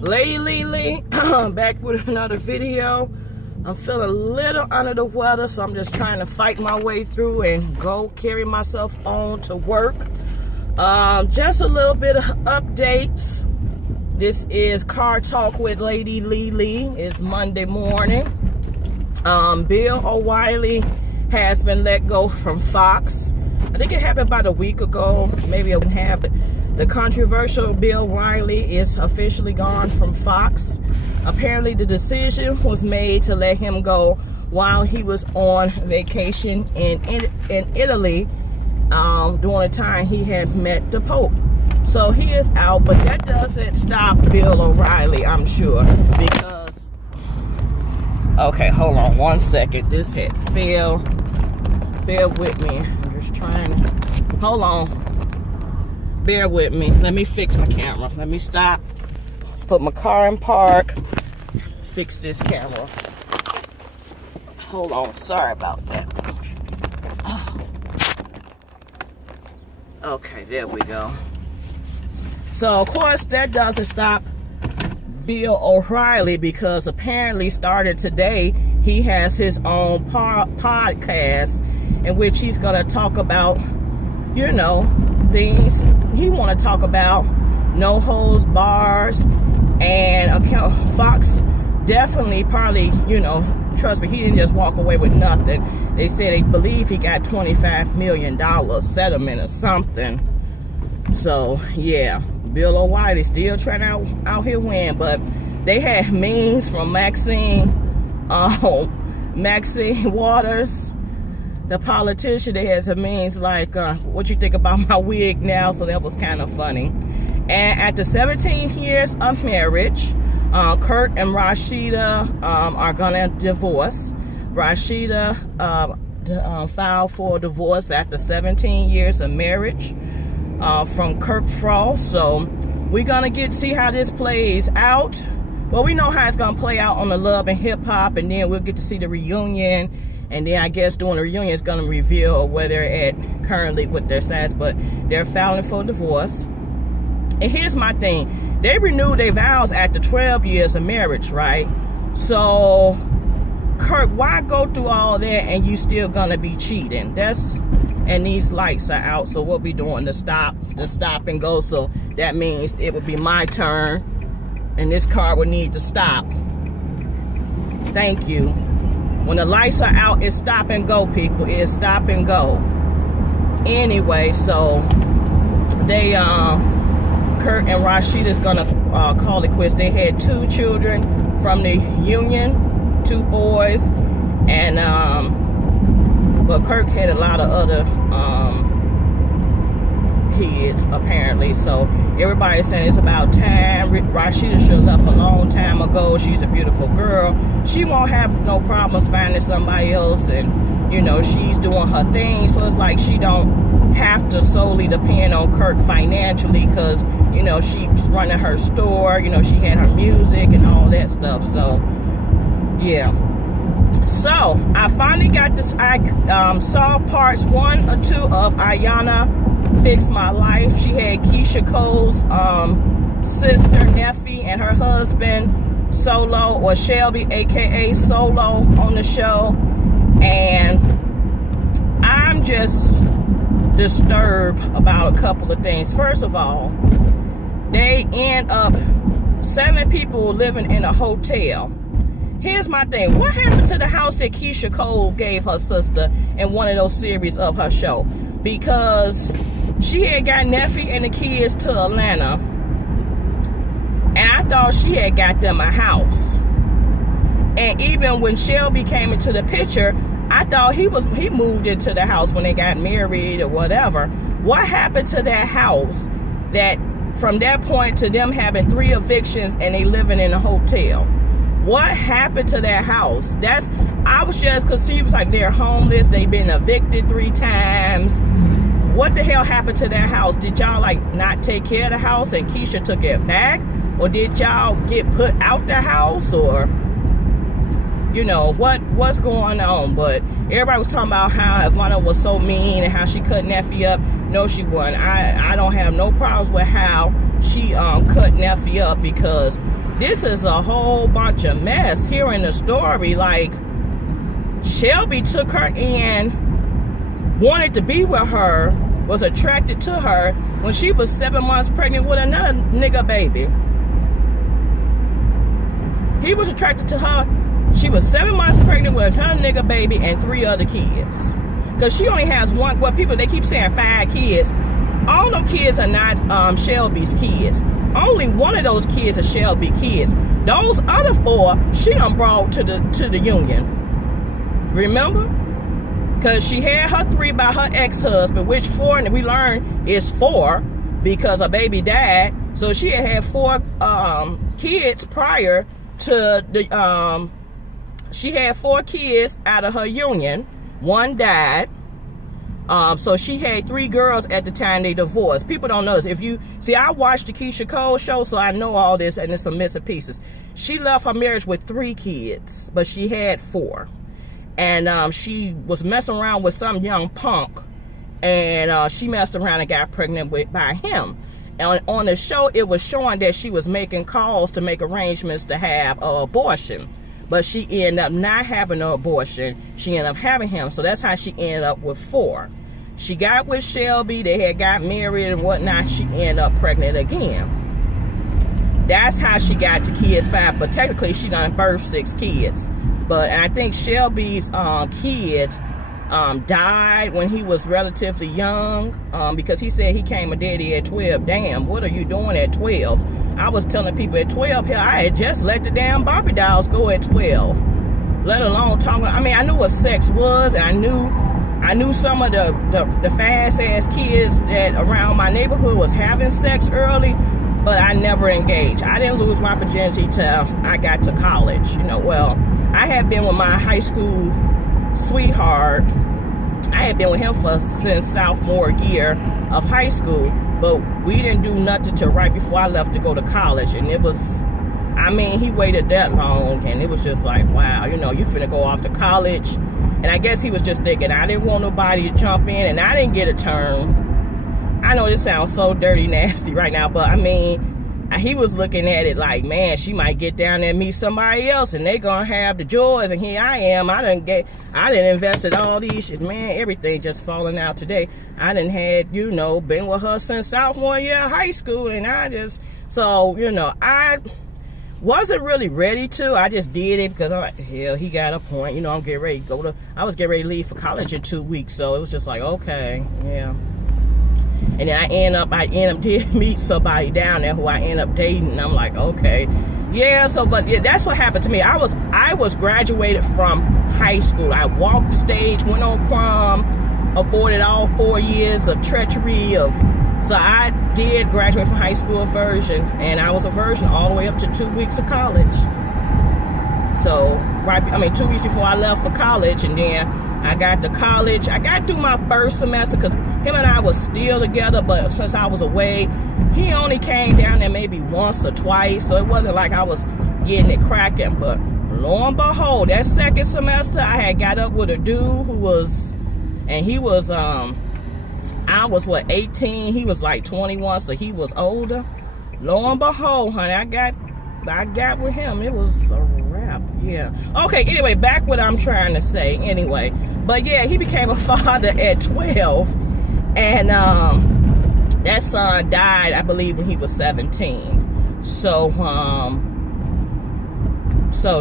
Lady LeLe, back with another video. I'm feeling a little under the weather, so I'm just trying to fight my way through and go carry myself on to work. Just a little bit of updates. This is Car Talk with Lady LeLe. It's Monday morning. Bill O'Reilly has been let go from Fox. I think it happened about a week ago, maybe a week and a half. The controversial Bill O'Reilly is officially gone from Fox. Apparently the decision was made to let him go while he was on vacation in Italy during the time he had met the Pope. So he is out, but that doesn't stop Bill O'Reilly, I'm sure, because... Okay, hold on one second. This had failed. Bear with me. I'm just trying to... Hold on. Bear with me. Let me fix my camera. Let me stop. Put my car in park. Fix this camera. Hold on. Sorry about that. Okay, there we go. So, of course, that doesn't stop Bill O'Reilly, because apparently started today, he has his own podcast in which he's going to talk about, you know, things he want to talk about, no holds bars, and Fox definitely probably, you know, trust me, he didn't just walk away with nothing. They said they believe he got $25 million settlement or something. So yeah, Bill O'Reilly still trying to out here win, but they had memes from Maxine Waters, the politician. They had some memes like, what you think about my wig now? So that was kind of funny. And after 17 years of marriage, Kurt and Rashida are gonna divorce. Rashida filed for divorce after 17 years of marriage from Kirk Frost. So we're gonna see how this plays out. Well, we know how it's gonna play out on the Love and Hip Hop, and then we'll get to see the reunion. And then I guess during the reunion, it's going to reveal where they're at currently with their status. But they're filing for divorce. And here's my thing. They renewed their vows after 12 years of marriage, right? So, Kirk, why go through all that and you still going to be cheating? And these lights are out. So what we doing to stop and go? So that means it would be my turn. And this car would need to stop. Thank you. When the lights are out, it's stop and go, people. It's stop and go. Anyway, so they, Kurt and Rashida's gonna call it quits. They had 2 children from the union, 2 boys, and but Kurt had a lot of other kids apparently. So everybody's saying it's about time. Rashida should have left a long time ago. She's a beautiful girl. She won't have no problems finding somebody else, and you know, she's doing her thing. So it's like she don't have to solely depend on Kirk financially, because you know, she's running her store, you know, she had her music and all that stuff. So yeah. So I finally got this. I saw parts 1 or 2 of Ayanna Fix My Life. She had Keisha Cole's sister Neffy and her husband Solo, or Shelby aka Solo, on the show, and I'm just disturbed about a couple of things. First of all, they end up 7 people living in a hotel. Here's my thing. What happened to the house that Keisha Cole gave her sister in one of those series of her show? Because she had got Neffy and the kids to Atlanta, and I thought she had got them a house. And even when Shelby came into the picture, I thought he moved into the house when they got married or whatever. What happened to that house that from that point to them having 3 evictions and they living in a hotel? What happened to that house? I was just, because she was like, they're homeless, they've been evicted 3 times. What the hell happened to that house? Did y'all like not take care of the house and Keisha took it back? Or did y'all get put out the house? Or, you know, what's going on? But everybody was talking about how Ivana was so mean and how she cut Neffy up. No, she wasn't. I don't have no problems with how she cut Neffy up, because this is a whole bunch of mess. Hearing the story, like, Shelby took her in, wanted to be with her, was attracted to her when she was 7 months pregnant with another nigga baby. He was attracted to her. She was 7 months pregnant with her nigga baby and 3 other kids. Because she only has one, well, people, they keep saying 5 kids. All them kids are not Shelby's kids. Only one of those kids are Shelby kids. Those other 4, she done brought to the union. Remember? Because she had her 3 by her ex-husband, which 4, and we learned is 4 because her baby died. So she had 4 kids prior to the, she had 4 kids out of her union. 1 died. So she had 3 girls at the time they divorced. People don't know this. If you see, I watched the Keisha Cole show, so I know all this, and it's some missing pieces. She left her marriage with 3 kids, but she had 4. And she was messing around with some young punk, and she messed around and got pregnant by him. And on the show, it was showing that she was making calls to make arrangements to have an abortion. But she ended up not having an abortion. She ended up having him. So that's how she ended up with 4. She got with Shelby. They had got married and whatnot. She ended up pregnant again. That's how she got to kids 5. But technically, she done birthed 6 kids. But I think Shelby's kids died when he was relatively young, because he said he came a daddy at 12. Damn, what are you doing at 12? I was telling people at 12, hell, I had just let the damn Barbie dolls go at 12. Let alone talking. I mean, I knew what sex was, and I knew some of the fast ass kids that around my neighborhood was having sex early, but I never engaged. I didn't lose my virginity till I got to college. You know, well, I had been with my high school sweetheart. I had been with him since sophomore year of high school, but we didn't do nothing till right before I left to go to college. And it was, I mean, he waited that long, and it was just like, wow, you know, you finna go off to college. And I guess he was just thinking, I didn't want nobody to jump in, and I didn't get a turn. I know this sounds so dirty, nasty right now, but I mean, he was looking at it like, man, she might get down there and meet somebody else, and they gonna have the joys, and here I am. I done invested all these shit, man. Everything just falling out today. I done had, you know, been with her since sophomore year of high school, and so, you know, I wasn't really ready to. I just did it because I'm like, hell, he got a point. You know, I'm getting ready to I was getting ready to leave for college in 2 weeks, so it was just like, okay, yeah. And then I end up did meet somebody down there who I end up dating, and I'm like, okay, yeah. So, but yeah, that's what happened to me. I was graduated from high school. I walked the stage, went on prom, avoided all 4 years of treachery so I did graduate from high school a virgin, and I was a virgin all the way up to 2 weeks of college. So 2 weeks before I left for college, and then I got to college. I got through my first semester because him and I was still together, but since I was away, he only came down there maybe once or twice, so it wasn't like I was getting it cracking. But lo and behold, that second semester, I had got up with a dude who was, and he was, I was, 18? He was like 21, so he was older. Lo and behold, honey, I got with him. It was a wrap, yeah. Okay, anyway, back what I'm trying to say, anyway. But yeah, he became a father at 12. And that son died, I believe, when he was 17. So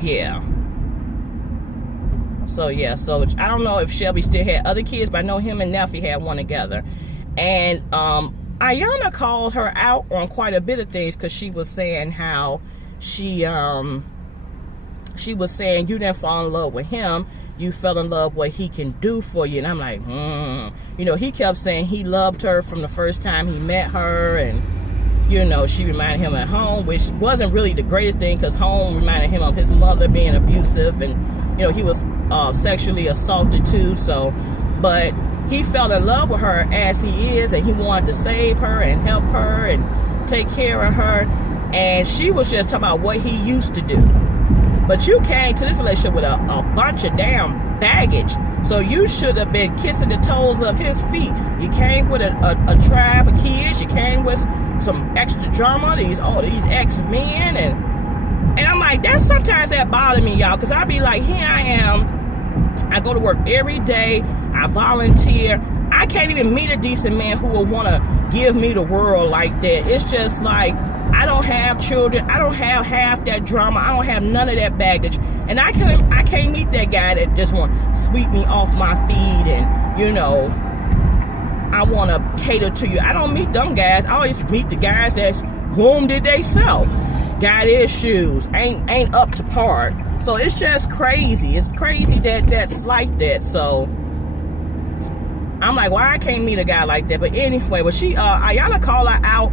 yeah. So I don't know if Shelby still had other kids, but I know him and Neffy had one together. And Ayana called her out on quite a bit of things, because she was saying how she was saying, you didn't fall in love with him, you fell in love with what he can do for you. And I'm like, you know, he kept saying he loved her from the first time he met her, and you know, she reminded him of home, which wasn't really the greatest thing, because home reminded him of his mother being abusive, and you know, he was sexually assaulted too. So, but he fell in love with her as he is, and he wanted to save her and help her and take care of her. And she was just talking about what he used to do. But you came to this relationship with a bunch of damn baggage. So you should have been kissing the toes of his feet. You came with a tribe of kids. You came with some extra drama, these ex-men, and I'm like, that's sometimes that bother me, y'all, because I be like, here I am, I go to work every day, I volunteer, I can't even meet a decent man who will want to give me the world like that. It's just like, I don't have children, I don't have half that drama, I don't have none of that baggage, and I can't meet that guy that just want to sweep me off my feet and, you know, I want to cater to you. I don't meet them guys. I always meet the guys that's wounded themselves, got issues, ain't up to par. So it's just crazy. It's crazy that that's like that. So I'm like, why I can't meet a guy like that? But anyway, but she, Ayana called her out.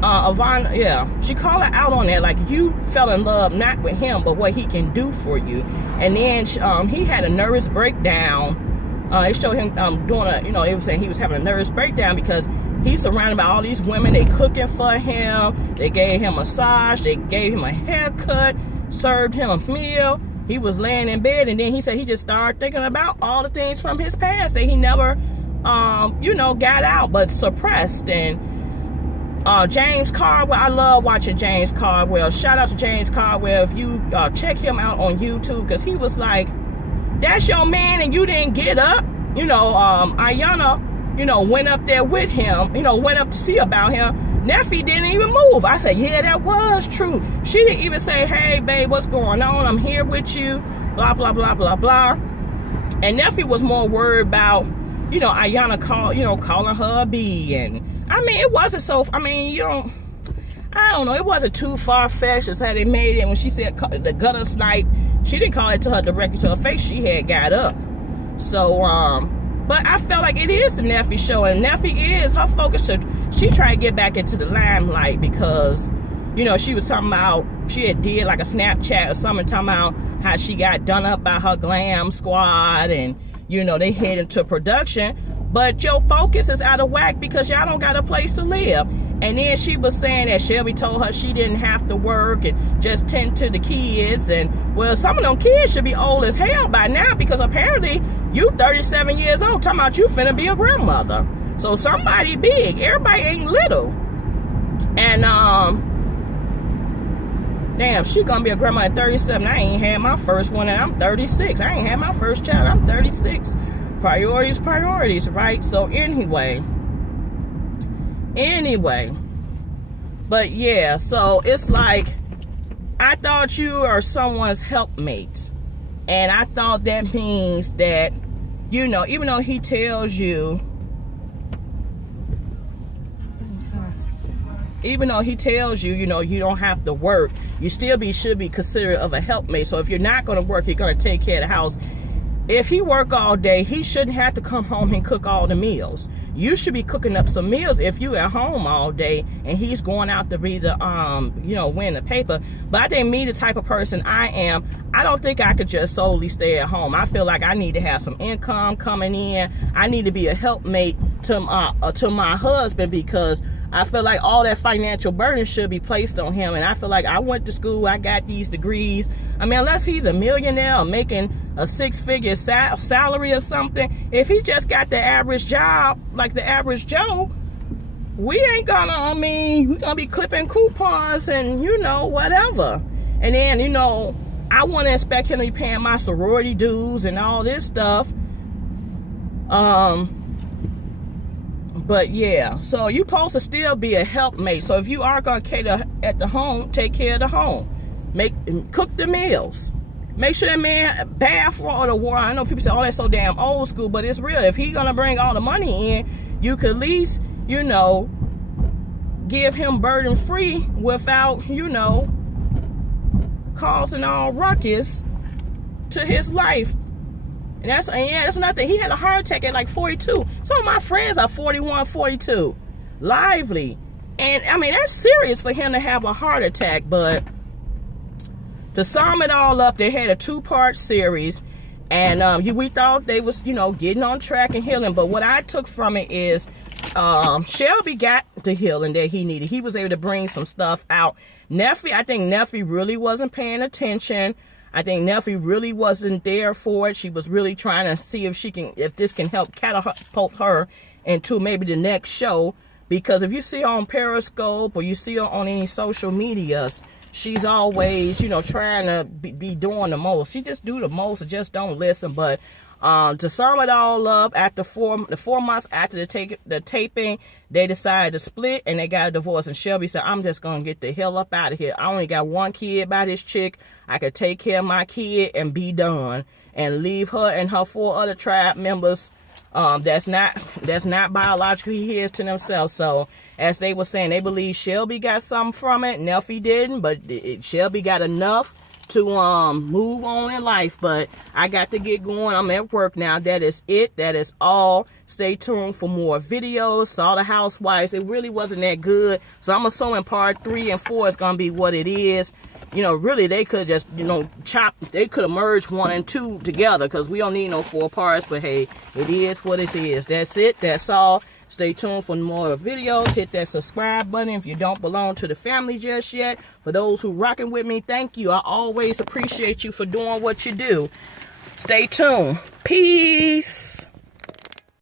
Ivana, yeah, she called her out on that. Like, you fell in love not with him, but what he can do for you. And then he had a nervous breakdown. It showed him doing a, you know, it was saying he was having a nervous breakdown because he's surrounded by all these women. They cooking for him. They gave him a massage. They gave him a haircut. Served him a meal. He was laying in bed, and then he said he just started thinking about all the things from his past that he never, you know, got out but suppressed. And James Cardwell, I love watching James Cardwell. Shout out to James Cardwell. If you check him out on YouTube, because he was like, that's your man and you didn't get up. You know, Ayana, you know, went up there with him, you know, went up to see about him. Neffy didn't even move. I said, yeah, that was true. She didn't even say, hey, babe, what's going on? I'm here with you, blah, blah, blah, blah, blah. And Neffy was more worried about, you know, Ayana calling her a bee. And, I mean, it wasn't so, I mean, I don't know, it wasn't too far-fetched as how they made it when she said the gutter snipe. She didn't call it to her directly to her face. She had got up. So, but I felt like it is the Neffy show, and Neffy is her focus. She tried to get back into the limelight because, you know, she was talking about, she had did like a Snapchat or something talking about how she got done up by her glam squad, and, you know, they head into production. But your focus is out of whack because y'all don't got a place to live. And then she was saying that Shelby told her she didn't have to work and just tend to the kids. And, well, some of them kids should be old as hell by now because apparently you 37 years old talking about you finna be a grandmother. So somebody big. Everybody ain't little. And, damn, she gonna be a grandma at 37. I ain't had my first one and I'm 36. I ain't had my first child. I'm 36. Priorities, right? So anyway, but yeah, so it's like, I thought you are someone's helpmate, and I thought that means that, you know, even though he tells you, you know, you don't have to work, you still should be considerate of a helpmate. So if you're not going to work, you're going to take care of the house. If he work all day, he shouldn't have to come home and cook all the meals. You should be cooking up some meals if you at home all day and he's going out to read the, you know, win the paper. But I think me, the type of person I am, I don't think I could just solely stay at home. I feel like I need to have some income coming in. I need to be a helpmate to my husband because I feel like all that financial burden should be placed on him. And I feel like I went to school, I got these degrees. I mean, unless he's a millionaire or making a six-figure salary or something, if he just got the average job, like the average Joe, we ain't gonna, I mean, we're gonna be clipping coupons and, you know, whatever. And then, you know, I want to expect him to be paying my sorority dues and all this stuff. But yeah, so you supposed to still be a helpmate. So if you are gonna cater at the home, take care of the home. Cook the meals. Make sure that man bath for the water. I know people say, oh, that's so damn old school, but it's real. If he's gonna bring all the money in, you could at least, you know, give him burden free without, you know, causing all ruckus to his life. And that's nothing. He had a heart attack at like 42. Some of my friends are 41, 42. Lively. And I mean, that's serious for him to have a heart attack. But to sum it all up, they had a 2-part series. And we thought they was, you know, getting on track and healing. But what I took from it is Shelby got the healing that he needed. He was able to bring some stuff out. I think Neffy really wasn't paying attention. I think Neffy really wasn't there for it. She was really trying to see if this can help catapult her into maybe the next show. Because if you see her on Periscope or you see her on any social medias, she's always, you know, trying to be doing the most. She just do the most and just don't listen. But to sum it all up, after the 4 months after the taping, they decided to split and they got a divorce. And Shelby said, I'm just going to get the hell up out of here. I only got 1 kid by this chick. I could take care of my kid and be done. And leave her and her 4 other tribe members that's not biologically his to themselves. So as they were saying, they believe Shelby got something from it. Nelfie didn't, but Shelby got enough to move on in life. But I got to get going. I'm at work now. That is it. That is all. Stay tuned for more videos. Saw the Housewives. It really wasn't that good. So I'm assuming part 3 and 4 is going to be what it is. You know, really, they could just, you know, they could have merged 1 and 2 together, because we don't need no 4 parts. But hey, it is what it is. That's it. That's all. Stay tuned for more videos. Hit that subscribe button if you don't belong to the family just yet. For those who rocking with me, thank you. I always appreciate you for doing what you do. Stay tuned. Peace.